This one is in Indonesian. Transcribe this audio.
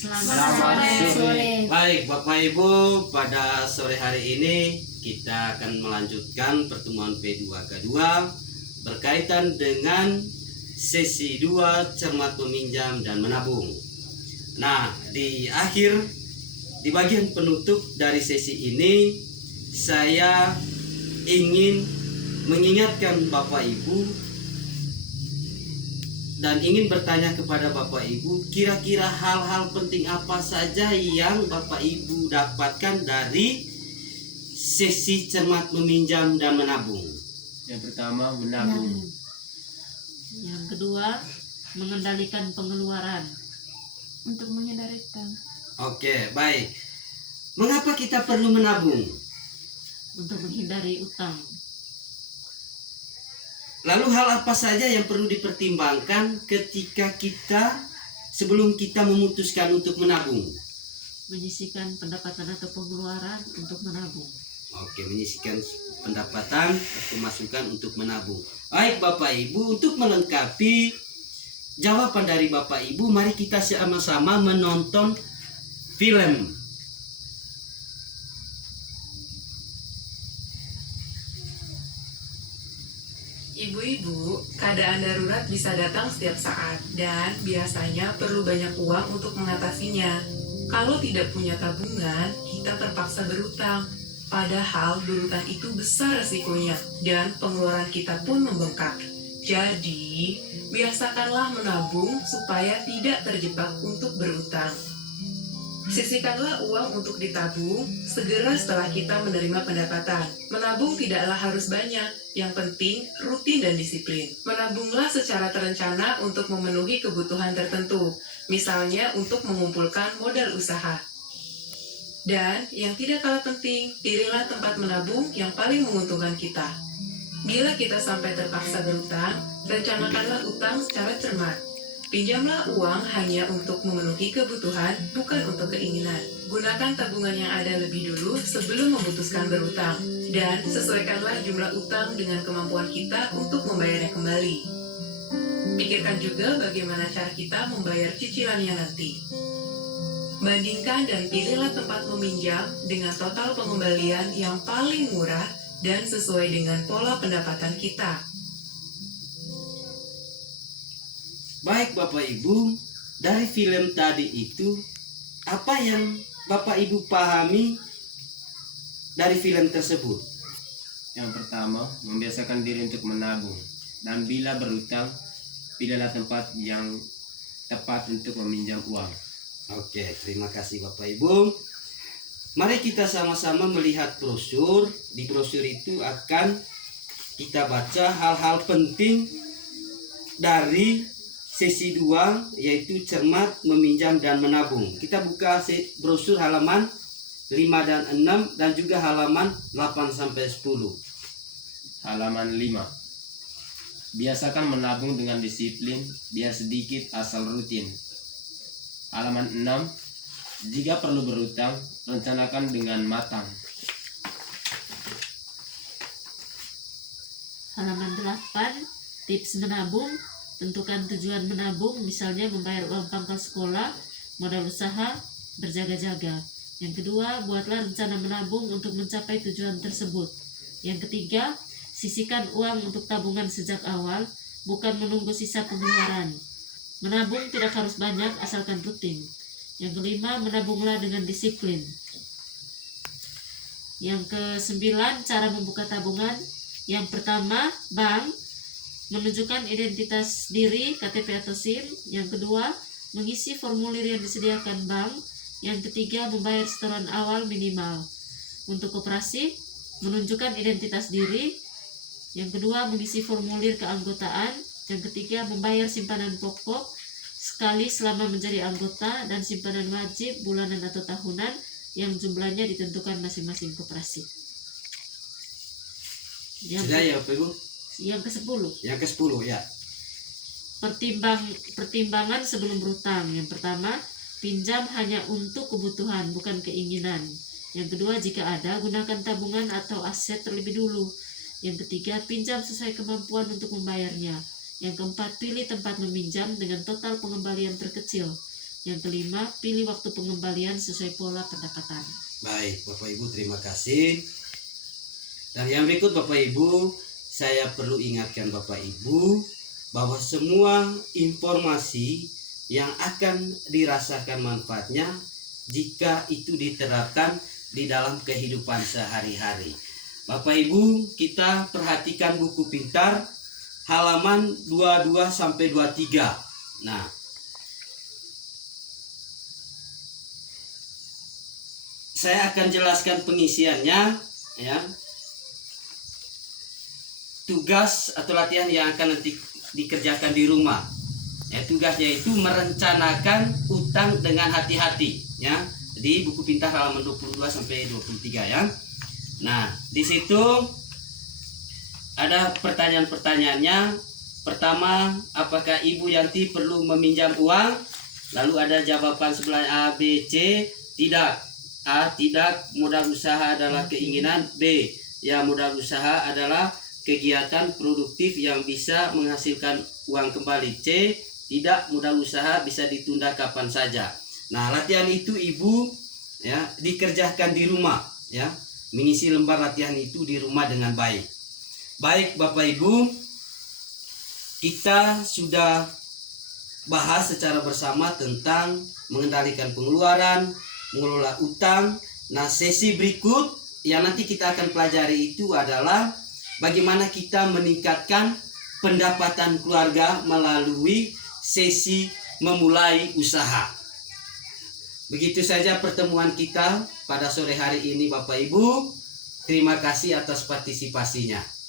Selamat sore. Baik Bapak Ibu, pada sore hari ini kita akan melanjutkan pertemuan P2K2 berkaitan dengan sesi 2 cermat meminjam dan menabung. Nah, di bagian penutup dari sesi ini saya ingin mengingatkan Bapak Ibu dan ingin bertanya kepada Bapak Ibu, kira-kira hal-hal penting apa saja yang Bapak Ibu dapatkan dari sesi cermat meminjam dan menabung? Yang pertama, menabung. Yang kedua, mengendalikan pengeluaran Untuk menghindari utang. Oke, baik. Mengapa kita perlu menabung? untuk menghindari utang. Lalu hal apa saja yang perlu dipertimbangkan ketika sebelum kita memutuskan untuk menabung? Menyisihkan pendapatan atau pengeluaran untuk menabung. Oke, menyisihkan pendapatan atau pemasukan untuk menabung. Baik Bapak Ibu, untuk melengkapi jawaban dari Bapak Ibu, mari kita sama-sama menonton film. Ibu-ibu, keadaan darurat bisa datang setiap saat dan biasanya perlu banyak uang untuk mengatasinya. Kalau tidak punya tabungan, kita terpaksa berutang. Padahal berutang itu besar resikonya dan pengeluaran kita pun membengkak. Jadi, biasakanlah menabung supaya tidak terjebak untuk berutang. Sisihkanlah uang untuk ditabung segera setelah kita menerima pendapatan. Menabung tidaklah harus banyak, yang penting rutin dan disiplin. Menabunglah secara terencana untuk memenuhi kebutuhan tertentu, misalnya untuk mengumpulkan modal usaha. Dan yang tidak kalah penting, pilihlah tempat menabung yang paling menguntungkan kita. Bila kita sampai terpaksa berutang, rencanakanlah utang secara cermat. Pinjamlah uang hanya untuk memenuhi kebutuhan, bukan untuk keinginan. Gunakan tabungan yang ada lebih dulu sebelum memutuskan berutang. Dan sesuaikanlah jumlah utang dengan kemampuan kita untuk membayarnya kembali. Pikirkan juga bagaimana cara kita membayar cicilannya nanti. Bandingkan dan pilihlah tempat meminjam dengan total pengembalian yang paling murah dan sesuai dengan pola pendapatan kita. Baik Bapak Ibu, dari film tadi itu apa yang Bapak Ibu pahami dari film tersebut? Yang pertama, membiasakan diri untuk menabung. Dan bila berutang, pilihlah tempat yang tepat untuk meminjam uang. Oke, terima kasih Bapak Ibu. Mari kita sama-sama melihat brosur. Di brosur itu akan kita baca hal-hal penting dari sesi 2, yaitu cermat, meminjam, dan menabung. Kita buka brosur halaman 5 dan 6 dan juga halaman 8-10. Halaman 5. Biasakan menabung dengan disiplin, biar sedikit asal rutin. Halaman 6. Jika perlu berutang, rencanakan dengan matang. Halaman 8, tips menabung. Tentukan tujuan menabung, misalnya membayar uang pangkal sekolah, modal usaha, berjaga-jaga. Yang kedua, buatlah rencana menabung untuk mencapai tujuan tersebut. Yang ketiga, sisihkan uang untuk tabungan sejak awal, bukan menunggu sisa pengeluaran. Menabung tidak harus banyak, asalkan rutin. Yang kelima, menabunglah dengan disiplin. Yang ke-9, cara membuka tabungan. Yang pertama, bank. Menunjukkan identitas diri, KTP atau SIM. Yang kedua, mengisi formulir yang disediakan bank. Yang ketiga, membayar setoran awal minimal. Untuk koperasi, menunjukkan identitas diri. Yang kedua, mengisi formulir keanggotaan. Yang ketiga, membayar simpanan pokok sekali selama menjadi anggota dan simpanan wajib bulanan atau tahunan yang jumlahnya ditentukan masing-masing koperasi. Sudah ya Bapak Ibu? Yang ke-10. Yang ke-10 ya. Pertimbangan sebelum berutang. Yang pertama, pinjam hanya untuk kebutuhan, bukan keinginan. Yang kedua, jika ada, gunakan tabungan atau aset terlebih dulu. Yang ketiga, pinjam sesuai kemampuan untuk membayarnya. Yang keempat, pilih tempat meminjam dengan total pengembalian terkecil. Yang kelima, pilih waktu pengembalian sesuai pola pendapatan. Baik, Bapak Ibu, terima kasih. Dan yang berikut Bapak Ibu, saya perlu ingatkan Bapak Ibu bahwa semua informasi yang akan dirasakan manfaatnya jika itu diterapkan di dalam kehidupan sehari-hari. Bapak Ibu, kita perhatikan buku pintar halaman 22 sampai 23. Nah, saya akan jelaskan pengisiannya ya. Tugas atau latihan yang akan nanti dikerjakan di rumah. Ya, tugasnya itu merencanakan utang dengan hati-hati ya. Di buku pintar halaman 22 sampai 23 ya. Nah, di situ ada pertanyaan-pertanyaannya. Pertama, apakah Ibu Yanti perlu meminjam uang? Lalu ada jawaban sebelah A, B, C. Tidak. A, tidak. Modal usaha adalah keinginan. B, ya modal usaha adalah kegiatan produktif yang bisa menghasilkan uang kembali. C, tidak. Modal usaha bisa ditunda kapan saja. Nah, latihan itu Ibu ya dikerjakan di rumah ya. Mengisi lembar latihan itu di rumah dengan baik. Baik Bapak Ibu, kita sudah bahas secara bersama tentang mengendalikan pengeluaran, mengelola utang. Nah, sesi berikut yang nanti kita akan pelajari itu adalah bagaimana kita meningkatkan pendapatan keluarga melalui sesi memulai usaha. Begitu saja pertemuan kita pada sore hari ini Bapak Ibu. Terima kasih atas partisipasinya.